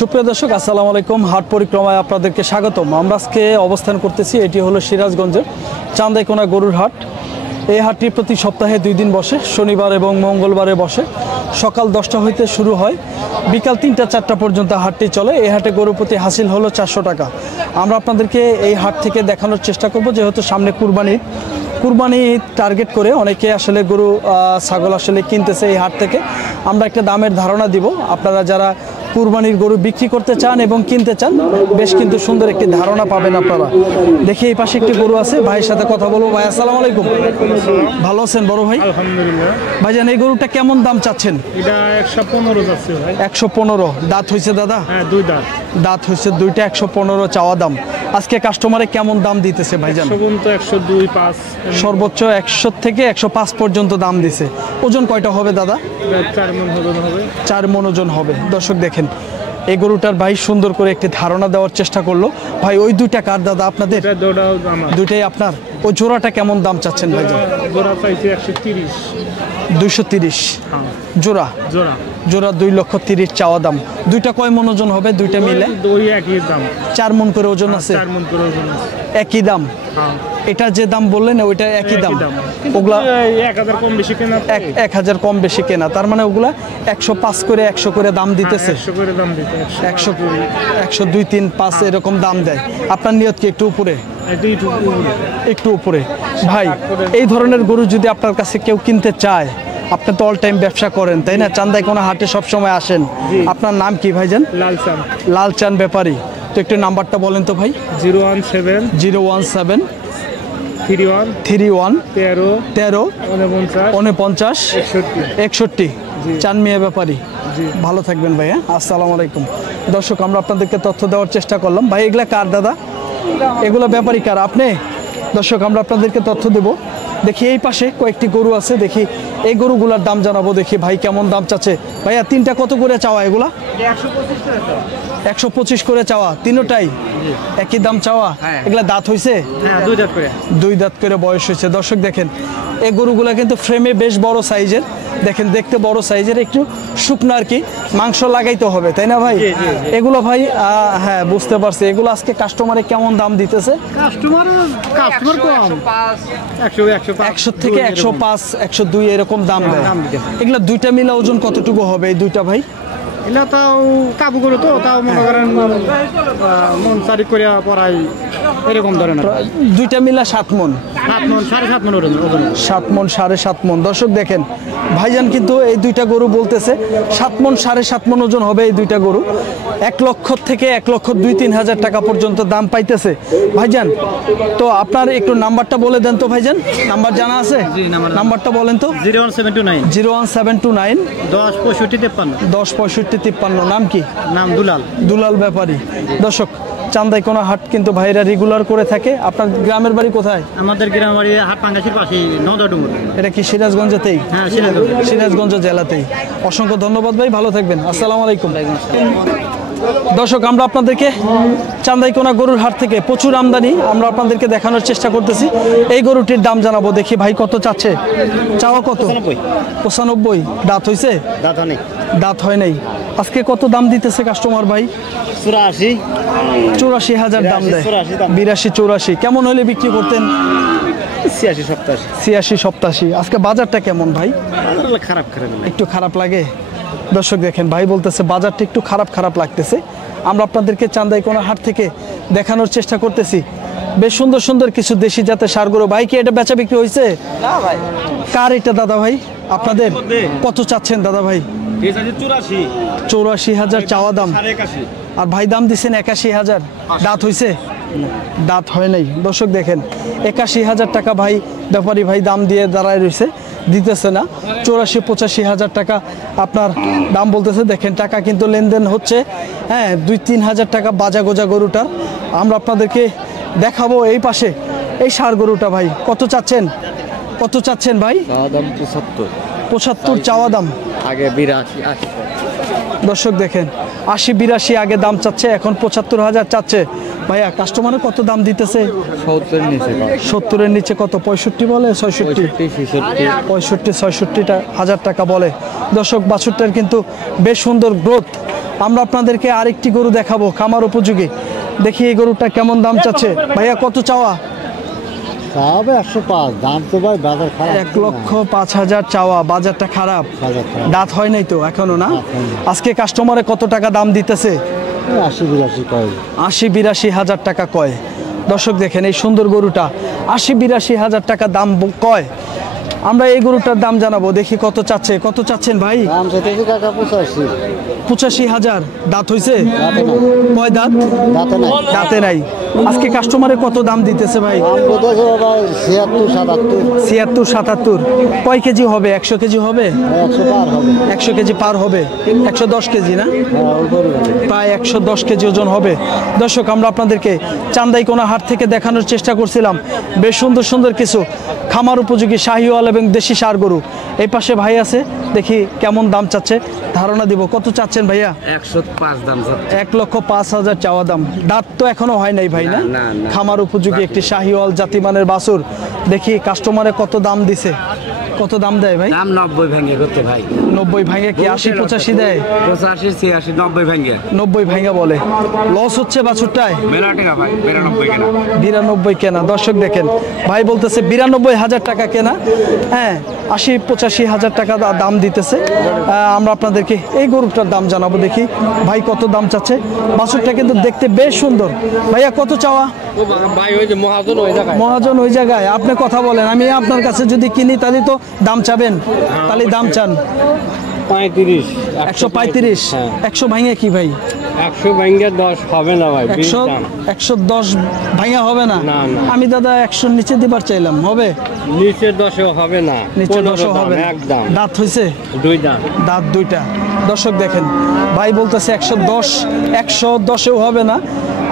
সুপ্রিয় দর্শক আসসালামু আলাইকুম। হাট পরিক্রমায় আপনাদেরকে স্বাগতম। আমরা আজকে অবস্থান করতেছি, এটি হলো সিরাজগঞ্জের চান্দাইকোনা গরুর হাট। এই হাটটি প্রতি সপ্তাহে 2 দিন বসে, শনিবার এবং মঙ্গলবারে বসে। সকাল 10টা হইতে শুরু হয়, বিকাল 3টা-4টা পর্যন্ত হাটটি চলে। এই হাটে গরু প্রতি হাসিল হলো 400 টাকা। আমরা আপনাদেরকে এই হাট থেকে দেখানোর চেষ্টা করব, যেহেতু সামনে কুরবানি টার্গেট করে অনেকে আসলে গরু ছাগল আসলে কিনতেছে এই হাট থেকে। আমরা একটা দামের ধারণা দিব, আপনারা যারা কুরবানির গরু বিক্রি করতে চান এবং কিনতে চান, বেশ কিন্তু সুন্দর একটি ধারণা পাবেন আপনারা। দেখি এই পাশে একটি গরু আছে, ভাইয়ের সাথে কথা বলবো। ভাই আসসালামু আলাইকুম। ভালো আছেন বড় ভাই? আলহামদুলিল্লাহ। ভাইজান, এই গরুটা কেমন দাম চাচ্ছেন? এটা 115 যাচ্ছে ভাই। 115 দাঁত হয়েছে দাদা? হ্যাঁ, 2 দাঁত। দাঁত হয়েছে দুইটা, 115 চাওয়া দাম। আজকে কাস্টমারে কেমন দাম দিতেছে ভাইজান? 102, 5 সর্বোচ্চ 100 থেকে 105 পর্যন্ত দাম দিছে। ওজন কয়টা হবে দাদা? 4 মণ হবে। 4 মণ ওজন হবে। দর্শক দেখেন, এই গরুটার ভাই সুন্দর করে একটি ধারণা দেওয়ার চেষ্টা করলো। ভাই ওই দুইটা কার দাদা আপনাদের? দুইটাই আপনার। ওই জোড়াটা কেমন দাম চাচ্ছেন ভাইজান? জোড়া চাইছে 130। 230 জোড়া? জোড়া 2,30,000 চাওয়া দাম। দুইটা কয় মণ ওজন হবে দুইটা মিলে? দুই একই দাম। 4 মণ করে ওজন আছে? 4 মণ করে ওজন আছে। একই দাম? এটা যে দাম বললেন ওইটা একই দাম? ওগুলা 1000 কম বেশি কেনা। 1000 কম বেশি কেনা, তার মানে ওগুলা 105 করে 100 করে দাম দিতেছে। 100 করে দাম দিতে। 100 102, 3, 5 এরকম দাম দেয়। আপনার নিয়ত কি একটু উপরে? একটু উপরে। ভাই এই ধরনের গরু যদি আপনার কাছে কেউ কিনতে চায়, আপনি তো অল টাইম ব্যবসা করেন তাই না? চান্দাইকোনা হাটে সব সময় আসেন। আপনার নাম কি ভাইজান? লালচান। লালচান ব্যাপারী। তো একটু নাম্বারটা বলেন তো ভাই। 017 017 31 13 49 61 চান মিয়া ব্যাপারী। ভালো থাকবেন ভাই। হ্যাঁ, আসসালামু আলাইকুম। দর্শক, আমরা আপনাদেরকে তথ্য দেওয়ার চেষ্টা করলাম। ভাই এগুলা কার দাদা? এগুলো ব্যাপারী কার? আপনি? দর্শক, আমরা আপনাদেরকে তথ্য দেব। দেখি এই পাশে কয়েকটি গরু আছে, দেখি এই গরুগুলার দাম জানাবো। দেখি ভাই কেমন দাম চাচ্ছে। ভাইয়া তিনটা কত করে চাওয়া এগুলা? 125 করে চাওয়া। তিনটাই একই দাম চাওয়া? এগুলা দাঁত হয়েছে? হ্যাঁ, 2 দাঁত করে। 2 দাঁত করে বয়স হয়েছে। দর্শক দেখেন, এই গরুগুলা কিন্তু ফ্রেমে বেশ বড় সাইজের। দেখেন দেখতে বড় সাইজের, একটু শুকনো আর কি, মাংস লাগাইতে হবে তাই না ভাই? এগুলো ভাই হ্যাঁ বুঝতে পারছি। এগুলো আজকে কাস্টমারে কেমন দাম দিতেছে? কাস্টমার কম। 100 থেকে 105, 102 এরকম দাম দেয়। এগুলো দুইটা মিলে ওজন কতটুকু হবে এই দুইটা ভাই? এটা তাও কাবু করে তো, তাও মনে করেন মন 4 করে পড়াই এরকম ধরে না। দুইটা মিলা 7 মণ। 7 মণ, 7.5 মণ ওজন। 7 মণ, 7.5 মণ। দর্শক দেখেন, ভাইজান কিন্তু এই দুইটা গরু বলতেছে 7 মণ, 7.5 মণ ওজন হবে এই দুইটা গরু। 1 লক্ষ থেকে 1,02,000-3 হাজার টাকা পর্যন্ত দাম পাইতেছে ভাইজান। তো আপনার একটু নাম্বারটা বলে দেন তো ভাইজান। নাম্বার জানা আছে? নাম্বারটা বলেন তো। 01729 01729 106553 106553। নাম কি? নাম দুলাল। দুলাল ব্যাপারী। দর্শক, চান্দাইকোনা হাট কিন্তু ভাইরা রেগুলার করে থাকে। আপনার গ্রামের বাড়ি কোথায়? আমাদের গ্রামের বাড়ি হাট পাঙ্গাসির পাশেই, নওদাডুঙ্গর। এটা কি সিরাজগঞ্জেতেই? হ্যাঁ, সিরাজগঞ্জ জেলাতেই। অসংখ্য ধন্যবাদ ভাই, ভালো থাকবেন। আসসালামু আলাইকুম। দর্শক, আমরা আপনাদেরকে চান্দাইকোনা গরুর হাট থেকে প্রচুর আমদানি আমরা আপনাদেরকে দেখানোর চেষ্টা করতেছি। এই গরুটির দাম জানাবো। দেখি ভাই কত চাচ্ছে? চাওয়া কত? 95। দাঁত হয়েছে? দাঁত হয় নাই। আজকে কত দাম দিতেছে কাস্টমার ভাই? 84,000 দাম দেয়। 82, 84। কেমন হলে বিক্রি করতেন? 86, 87। আজকে বাজারটা কেমন ভাই? খারাপ। একটু খারাপ লাগে। দর্শক দেখেন, ভাই বলতেছে বাজারটা একটু খারাপ লাগতেছে। আমরা আপনাদেরকে চান্দাইকোনা হাট থেকে দেখানোর চেষ্টা করতেছি। বেশ সুন্দর সুন্দর কিছু দেশি জাতের ষাঁড় গরু। ভাই কি এটা বেচা বিক্রি হয়েছে? না ভাই। কার এটা দাদা ভাই? আপনাদের? কত চাচ্ছেন দাদা ভাই? 84,000 চাওয়া দাম। আর ভাই দাম দিচ্ছেন 81,000। দাঁত হয়েছে? দাঁত হয় নাই। দর্শক দেখেন, 81,000 টাকা ভাই ব্যাপারী ভাই দাম দিয়ে দাঁড়ায় রয়েছে, দিতেছে না। 84-85,000 টাকা আপনার দাম বলতেছে। দেখেন টাকা কিন্তু লেনদেন হচ্ছে। হ্যাঁ, 2-3 হাজার টাকা বাজা গোজা গরুটার। আমরা আপনাদেরকে দেখাবো এই পাশে এই ষাঁড় গরুটা। ভাই কত চাচ্ছেন? কত চাচ্ছেন ভাই? 75 চাওয়া দাম। আগে 82। দর্শক দেখেন, 80-82 আগে দাম চাচ্ছে, এখন 75,000 চাচ্ছে। ভাইয়া কাস্টমারে কত দাম দিতেছে? 70-এর নিচে কত? 65 বলে? 66, 65-66 হাজার টাকা বলে। দর্শক, বাছুরটার কিন্তু বেশ সুন্দর গ্রোথ। আমরা আপনাদেরকে আরেকটি গরু দেখাবো খামার উপযোগী। দেখি এই গরুটা কেমন দাম চাচ্ছে ভাইয়া, কত চাওয়া? হবে 105, দাম তো ভাই বাজার খারাপ। 1,05,000 চাওয়া, বাজারটা খারাপ, বাজার খারাপ। দাঁত হয় নাই তো এখনো না? আজকে কাস্টমারে কত টাকা দাম দিতেছে? 80-82 কয়। 80-82 হাজার টাকা কয়। দর্শক দেখেন এই সুন্দর গরুটা 80-82 হাজার টাকা দাম কয়। আমরা এই গরুটার দাম জানাবো, দেখি কত চাচ্ছে। কত চাচ্ছেন ভাই? দাম চাইতেছি কাকা 85। 85,000। দাঁত হইছে? দাঁতে নাই। কয় দাঁত? দাঁতে নাই। দাঁতে নাই। আজকে কাস্টমারে কত দাম দিতেছে ভাই? দাম বলতেছে ভাই 76-77। 76-77। কয় কেজি হবে? 100 কেজি হবে? 100 পার হবে। 100 কেজি পার হবে। 110 কেজি না? হ্যাঁ, ওই গরু হবে। প্রায় 110 কেজি ওজন হবে। দর্শক আমরা আপনাদেরকে চান্দাইকোনা হাট থেকে দেখানোর চেষ্টা করছিলাম বেশ সুন্দর সুন্দর কিছু খামার উপযোগী শাহিওয়াল এবং দেশি ষাঁড় গরু। এই পাশে ভাই আছে, দেখি কেমন দাম চাচ্ছে, ধারণা দিব। কত চাচ্ছেন ভাইয়া? 105 দাম স্যার। 1,05,000 চাওয়া দাম। দাঁত তো এখনো হয় নাই ভাই না? না, না। খামার উপযোগী একটি শাহিওয়াল জাতিমানের বাছুর। দেখি কাস্টমারে কত দাম দিছে, কত দাম দেয় ভাই? দাম 90 ভেঙে করতে ভাই। 90 ভাঙে কি 80-85 দেয়? 85 86 90 ভেঙে। 90 ভাঙা বলে। লস হচ্ছে বাছুরটায়? মেলা টাকা ভাই 92 কেনা। 92 কেনা। দর্শক দেখেন ভাই বলতেছে 92,000 টাকা কেনা, হ্যাঁ 80-85 হাজার টাকা দাম দিতেছে। আমরা আপনাদেরকে এই গরুটার দাম জানাবো, দেখি ভাই কত দাম চাচ্ছে। বাছুরটা কিন্তু দেখতে বেশ সুন্দর। ভাইয়া কত চাওয়া? ভাই ওই যে মহাজন ওই জায়গায়। মহাজন ওই জায়গায়, আপনি কথা বলেন। আমি আপনার কাছে যদি কিনি তাহলে তো দাম চাবেন, তাহলে দাম চান 35 135। 100 ভাঙে কি ভাই? 100 ভেঙে 10 হবে না ভাই। 110 ভাঙা হবে না? না, না। আমি দাদা 100 নিচে দিবার চাইলাম, হবে? নিচে 10 হবে না। নিচে 10 হবে না। একদম। দাঁত হইছে? 2 দাম। দাঁত 2টা। দর্শক দেখেন ভাই বলতেছে 110 হবে না।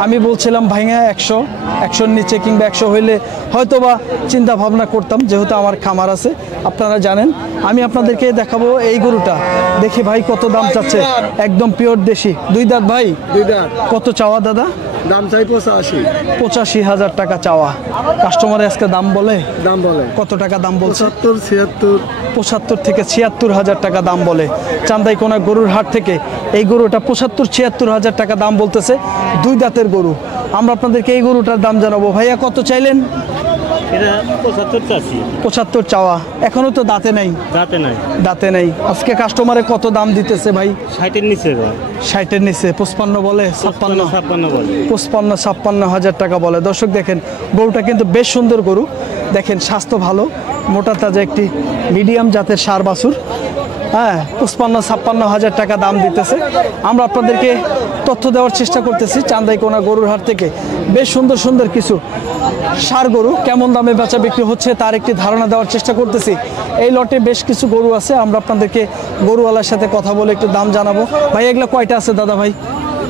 আমি বলছিলাম ভাইঙা 100 নিচে কিংবা 100 হইলে হয়তো বা চিন্তা ভাবনা করতাম, যেহেতু আমার খামার আছে আপনারা জানেন। আমি আপনাদেরকে দেখাবো এই গরুটা, দেখি ভাই কত দাম চাচ্ছে। একদম পিওর দেশি। 2 দাঁত ভাই? 2 দাঁত। কত চাওয়া দাদা? দাম চাই 85। 85,000 টাকা চাওয়া। কাস্টমারে আজকে দাম বলে? দাম বলে কত টাকা দাম বলছে? 75-76। 75 থেকে 76,000 টাকা দাম বলে। চান্দাইকোনা গরুর হাট থেকে এই গরুটা 75-76 হাজার টাকা দাম বলতেছে। 2 দাঁতের গরু। আমরা আপনাদেরকে এই গরুটার দাম জানাবো। ভাইয়া কত চাইলেন? এটা 75 চাচ্ছি। 75 চাওয়া। এখনো তো দাঁতে নাই। দাঁতে নাই। দাঁতে নাই। আজকে কাস্টমারে কত দাম দিতেছে ভাই? 60 এর নিচে ভাই। 60-এর নিচে। 55 বলে? 56? 56 বলে। 55-56 হাজার টাকা বলে। দর্শক দেখেন গরুটা কিন্তু বেশ সুন্দর গরু। দেখেন স্বাস্থ্য ভালো, মোটা তাজা একটি মিডিয়াম জাতের ষাঁড় বাছুর। হ্যাঁ 55-56 হাজার টাকা দাম দিতেছে। আমরা আপনাদেরকে তথ্য দেওয়ার চেষ্টা করতেছি চান্দাইকোনা গরুর হাট থেকে বেশ সুন্দর সুন্দর কিছু ষাঁড় গরু কেমন দামে বেচা বিক্রি হচ্ছে তার একটি ধারণা দেওয়ার চেষ্টা করতেছি। এই লটে বেশ কিছু গরু আছে, আমরা আপনাদেরকে গরুওয়ালার সাথে কথা বলে একটু দাম জানাবো। ভাই এগুলো কয়টা আছে দাদা ভাই?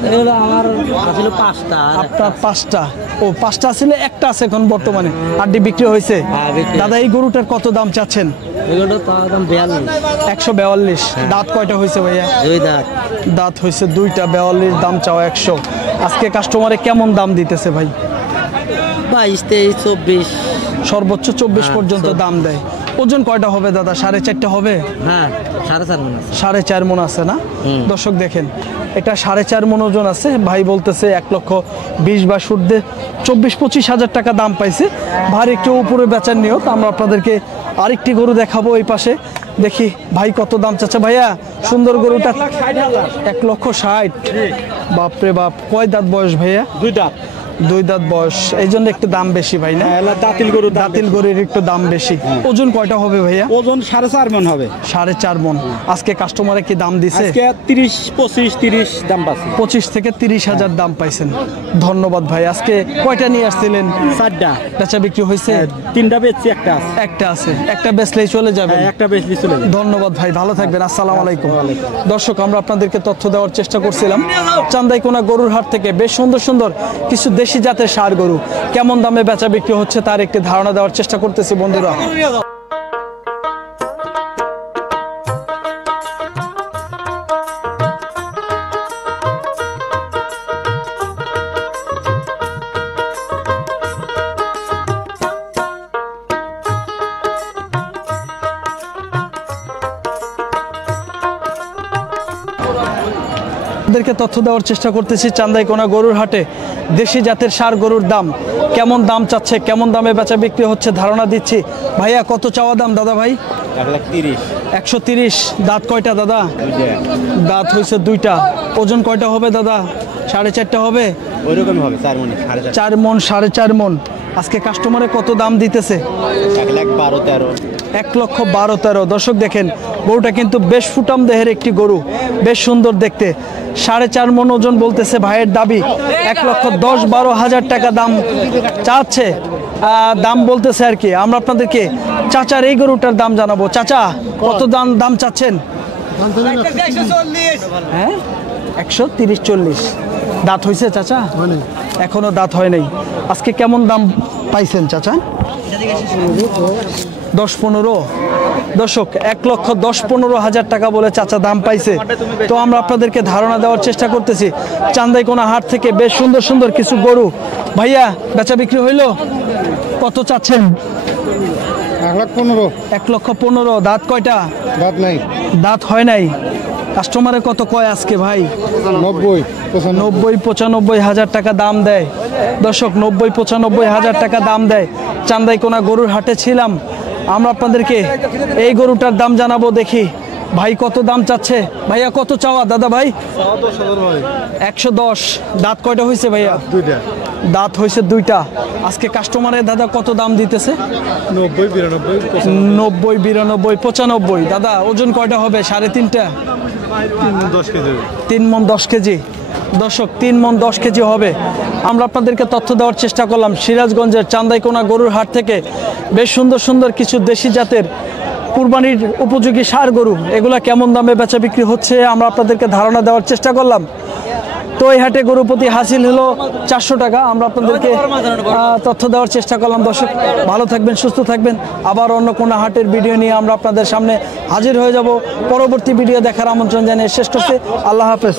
এগুলো আমার আসলে 5টা। আপনার 5টা? ও 5টা ছিল, একটা আছে এখন বর্তমানে। আড্ডি বিক্রি হয়েছে? হ্যাঁ, বিক্রি। দাদা এই গরুটার কত দাম চাচ্ছেন? এগুলো তো একদম 42। 142। দাঁত কয়টা হয়েছে ভাইয়া? 2 দাঁত। দাঁত হয়েছে 2টা। 42 দাম চাওয়া 100। আজকে কাস্টমারে কেমন দাম দিতেছে ভাই? 22 23 24। সর্বোচ্চ 24 পর্যন্ত দাম দেয়। ওজন কয়টা হবে দাদা? 4.5 হবে? হ্যাঁ 4.5 মণ আছে। 4.5 মণ আছে না? দর্শক দেখেন এটা 4.5 মণ ওজন আছে। ভাই বলতেছে 1,20,000 বা সুদে 24-25 হাজার টাকা দাম পাইছে। ভারী একটু উপরে বেচার নিয়ত। আমরা আপনাদেরকে আরেকটি গরু দেখাবো এই পাশে, দেখি ভাই কত দাম চাচ্ছে। ভাইয়া সুন্দর গরুটা 1,60,000। বাপরে বাপ। কয় দাঁত বয়স ভাইয়া? 2 দাঁত। 2 দাঁত বয়স, এই জন্য একটু দাম বেশি ভাই না? দাঁতিল গরু। দাঁতিল গরুর একটু দাম বেশি। ওজন কয়টা হবে ভাইয়া? ওজন 4.5 মণ হবে। 4.5 মণ। আজকে কাস্টমারে কি দাম দিছে? আজকে 30-25-30 দাম পাচ্ছি। 25 থেকে 30 হাজার দাম পাইছেন। ধন্যবাদ ভাই। আজকে কয়টা নিয়ে আসছিলেন? 4টা। বেচা বিক্রি হয়েছে? 3টা বেচছি, একটা আছে। একটা আছে। একটা বেচলেই চলে যাবে? একটা বেচলি চলে যাবে। ধন্যবাদ ভাই, ভালো থাকবেন। আসসালামু আলাইকুম। দর্শক আমরা আপনাদেরকে তথ্য দেওয়ার চেষ্টা করছিলাম চান্দাইকোনা গরুর হাট থেকে বেশ সুন্দর সুন্দর কিছু দেশি জাতের ষাঁড় গরু কেমন দামে বেচা বিক্রি হচ্ছে তার একটি ধারণা দেওয়ার চেষ্টা করতেছি বন্ধুরা। আপনাদেরকে তথ্য দেওয়ার চেষ্টা করতেছি চান্দাইকোনা গরুর হাটে দেশি জাতের ষাঁড় গরুর দাম কেমন দাম চাচ্ছে, কেমন দামে বেচা বিক্রি হচ্ছে ধারণা দিচ্ছি। ভাইয়া কত চাওয়া দাম দাদা ভাই? 1,30,000 130। দাঁত কয়টা দাদা? দাঁত হয়েছে দুইটা। ওজন কয়টা হবে দাদা? 4.5 হবে? ওইরকম হবে 4 মণ 4.5 4 মণ 4.5 মণ। আজকে কাস্টমারে কত দাম দিতেছে? 1,12,13 1,12,13। দর্শক দেখেন গরুটা কিন্তু বেশ ফুটাম দেহের একটি গরু, বেশ সুন্দর দেখতে। 4.5 মণ ওজন বলতেছে ভাইয়ের দাবি। 1,10,12,000 টাকা দাম চাচ্ছে, দাম বলতেছে আর কি। আমরা আপনাদেরকে চাচার এই গরুটার দাম জানাবো। চাচা কত দাম চাচ্ছেন? হ্যাঁ 130-140। দাঁত হয়েছে চাচা? এখনো দাঁত হয় নাই। আজকে কেমন দাম পাইছেন চাচা? 10-15। দর্শক 1,10,15,000 টাকা বলে চাচা দাম পাইছে। তো আমরা আপনাদেরকে ধারণা দেওয়ার চেষ্টা করতেছি চান্দাইকোনা হাট থেকে বেশ সুন্দর সুন্দর কিছু গরু। ভাইয়া বেচা বিক্রি হইলো? কত চাচ্ছেন? 1,15,000 1,15,000। দাঁত কয়টা? বাদ নাই। দাঁত হয় নাই। কাস্টমারে কত কয় আজকে ভাই? 90-95,000 টাকা দাম দেয়। দর্শক 90-95,000 টাকা দাম দেয়। চান্দাইকোনা গরুর হাটে ছিলাম, আমরা আপনাদেরকে এই গরুটার দাম জানাবো। দেখি ভাই কত দাম চাচ্ছে। ভাইয়া কত চাওয়া দাদা ভাই? 110। দাঁত কয়টা হয়েছে ভাইয়া? দুইটা। দাঁত হয়েছে দুইটা। আজকে কাস্টমারে দাদা কত দাম দিতেছে? 90-92-95। দাদা ওজন কয়টা হবে? 3.5টা? 3 মণ 10 কেজি। দর্শক 3 মণ 10 কেজি হবে। আমরা আপনাদেরকে তথ্য দেওয়ার চেষ্টা করলাম সিরাজগঞ্জের চান্দাইকোনা গরুর হাট থেকে বেশ সুন্দর সুন্দর কিছু দেশি জাতের কুরবানির উপযোগী ষাঁড় গরু, এগুলা কেমন দামে বেচা বিক্রি হচ্ছে আমরা আপনাদেরকে ধারণা দেওয়ার চেষ্টা করলাম। তো এই হাটে গরু প্রতি হাসিল হলো 400 টাকা। আমরা আপনাদেরকে তথ্য দেওয়ার চেষ্টা করলাম। দর্শক ভালো থাকবেন, সুস্থ থাকবেন। আবার অন্য কোনো হাটের ভিডিও নিয়ে আমরা আপনাদের সামনে হাজির হয়ে যাব। পরবর্তী ভিডিও দেখার আমন্ত্রণ জানিয়ে শেষ করছি। আল্লাহ হাফেজ।